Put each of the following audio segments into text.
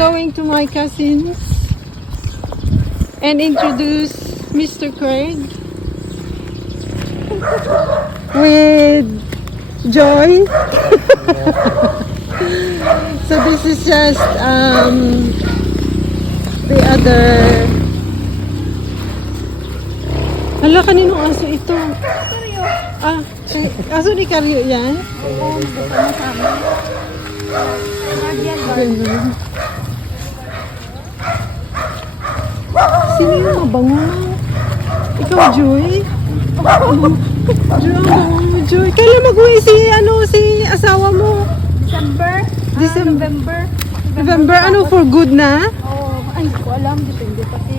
going to my cousins and introduce Mr. Craig with Joy. So this is just the other. Hala, kaninong aso ito? Ah, aso ni Karyo yan? Oo, ganun. Sino yung mabango? Ikaw, Joy? Joy, ang bango mo, Joy. Kailan mag-uwi si asawa mo? November. November, ano, for good na? Oo, ay, hindi ko alam. Depende kasi.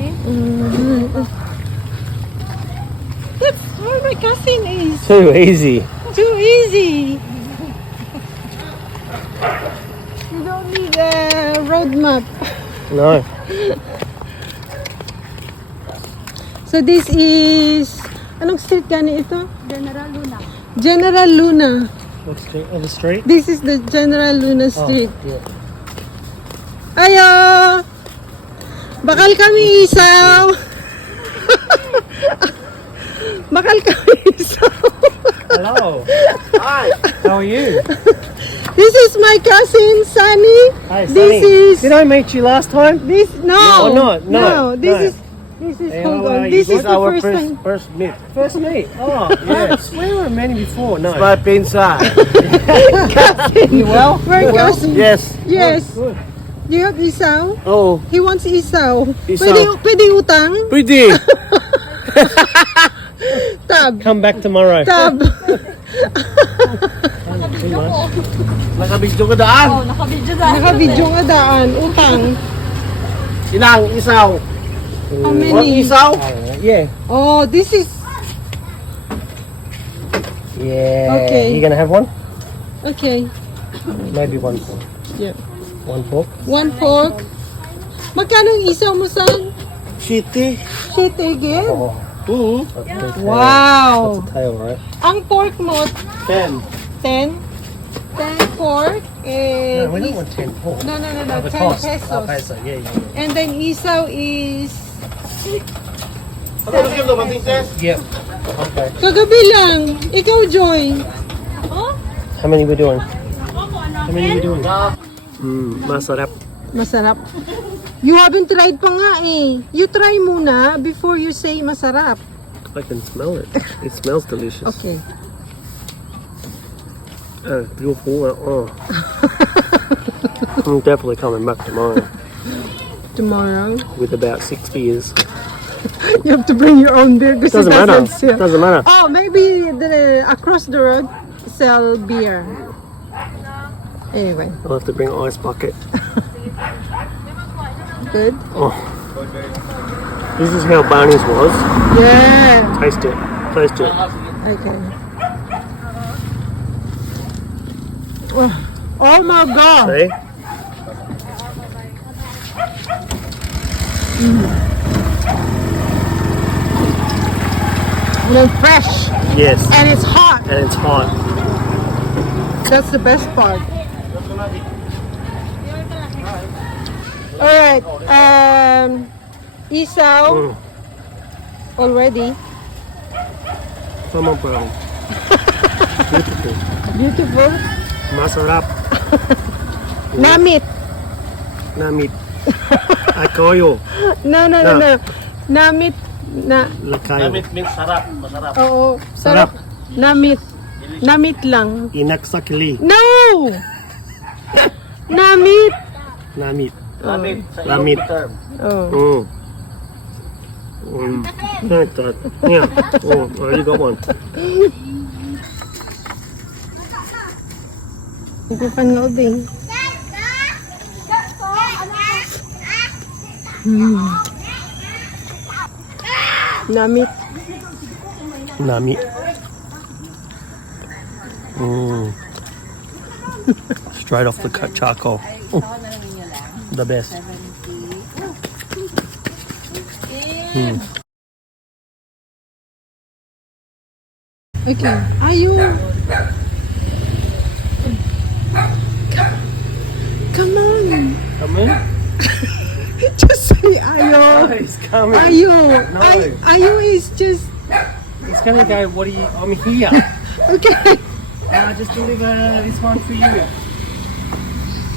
That's where my cousin is. Too easy. Too easy. You don't need a road map. No. So this is, anong street gani ito? General Luna. General Luna. What street? Oh, the street? This is the General Luna Street. Yeah. Ayo! Bakal kami isaw! Bakal kami isaw! Hello. Hi. How are you? This is my cousin, Sunny. Hi, This Sunny. is... Did I meet you last time? No! or not? No, This no. is, Hey, hold how on. are you? This is the our first time. first meet. First meet? Oh, yes. We were many before. No. My pinsa. You well? We're cousins. Yes. Yes. Good. Do you have isaw? Oh, He wants isaw. Isaw. Pwede utang? pwede. Tab. Come back tomorrow. Tab. Nakabidyo ka daan. Oh, nakabidyo na. Naka-video nga daan. Utang. Ilang isaw. How What many? isaw? Yeah. Oh, this is... Yeah. Okay. You gonna have one? Okay. Maybe one pork. Yeah. One pork. One pork. Magkano yung isaw mo, son? City. Shit again? Oh. Mm-hmm. Wow. That's a tail, right? Ang pork mo, 10. 10? 10 pork? No, we don't want 10 pork. No, 10 the cost. pesos. Oh, peso. Yeah. And then isaw is... Ano na kilo mating test? Yeah. Okay. Kagabi lang. Ikaw, Joy. How many we doing? How many we doing? Masarap. Masarap. You haven't tried pa nga eh. You try muna before you say masarap. I can smell it. It smells delicious. Okay. Beautiful. Oh. I'm definitely coming back tomorrow Tomorrow. with about 6 beers. You have to bring your own beer because Doesn't it matter. doesn't sell. Doesn't matter. Oh, maybe across the road sell beer. Anyway, I'll have to bring an ice bucket. good. Oh. This is how Barney's was. Yeah. Taste it. Taste it. Okay. Oh my God. See? And then fresh. Yes. And it's hot. And it's hot. That's the best part. Alright. Isaw already. Sama brown. Beautiful. Beautiful. Masarap. Namit. Namit. Akoyo. No. Namit. Lakayo. Damit means sarap. Masarap. Oo. Sarap. Namit. Namit lang. Inaksakili. No! Namit. Namit. Damit. Sa Lamit. Ilocos term. Oh. Like that. Yeah. Oh, I already got one. Nagpapanood eh. Namit. Nami. Straight off the charcoal. The best. Okay. Ayun. Come on. Come in. Just say Ayo. No, he's coming. Ayo. No. Ayo is just He's gonna go, what are you, I'm here. okay. Just deliver this one for you.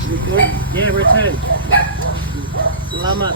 You good? Yeah, return. Salamat.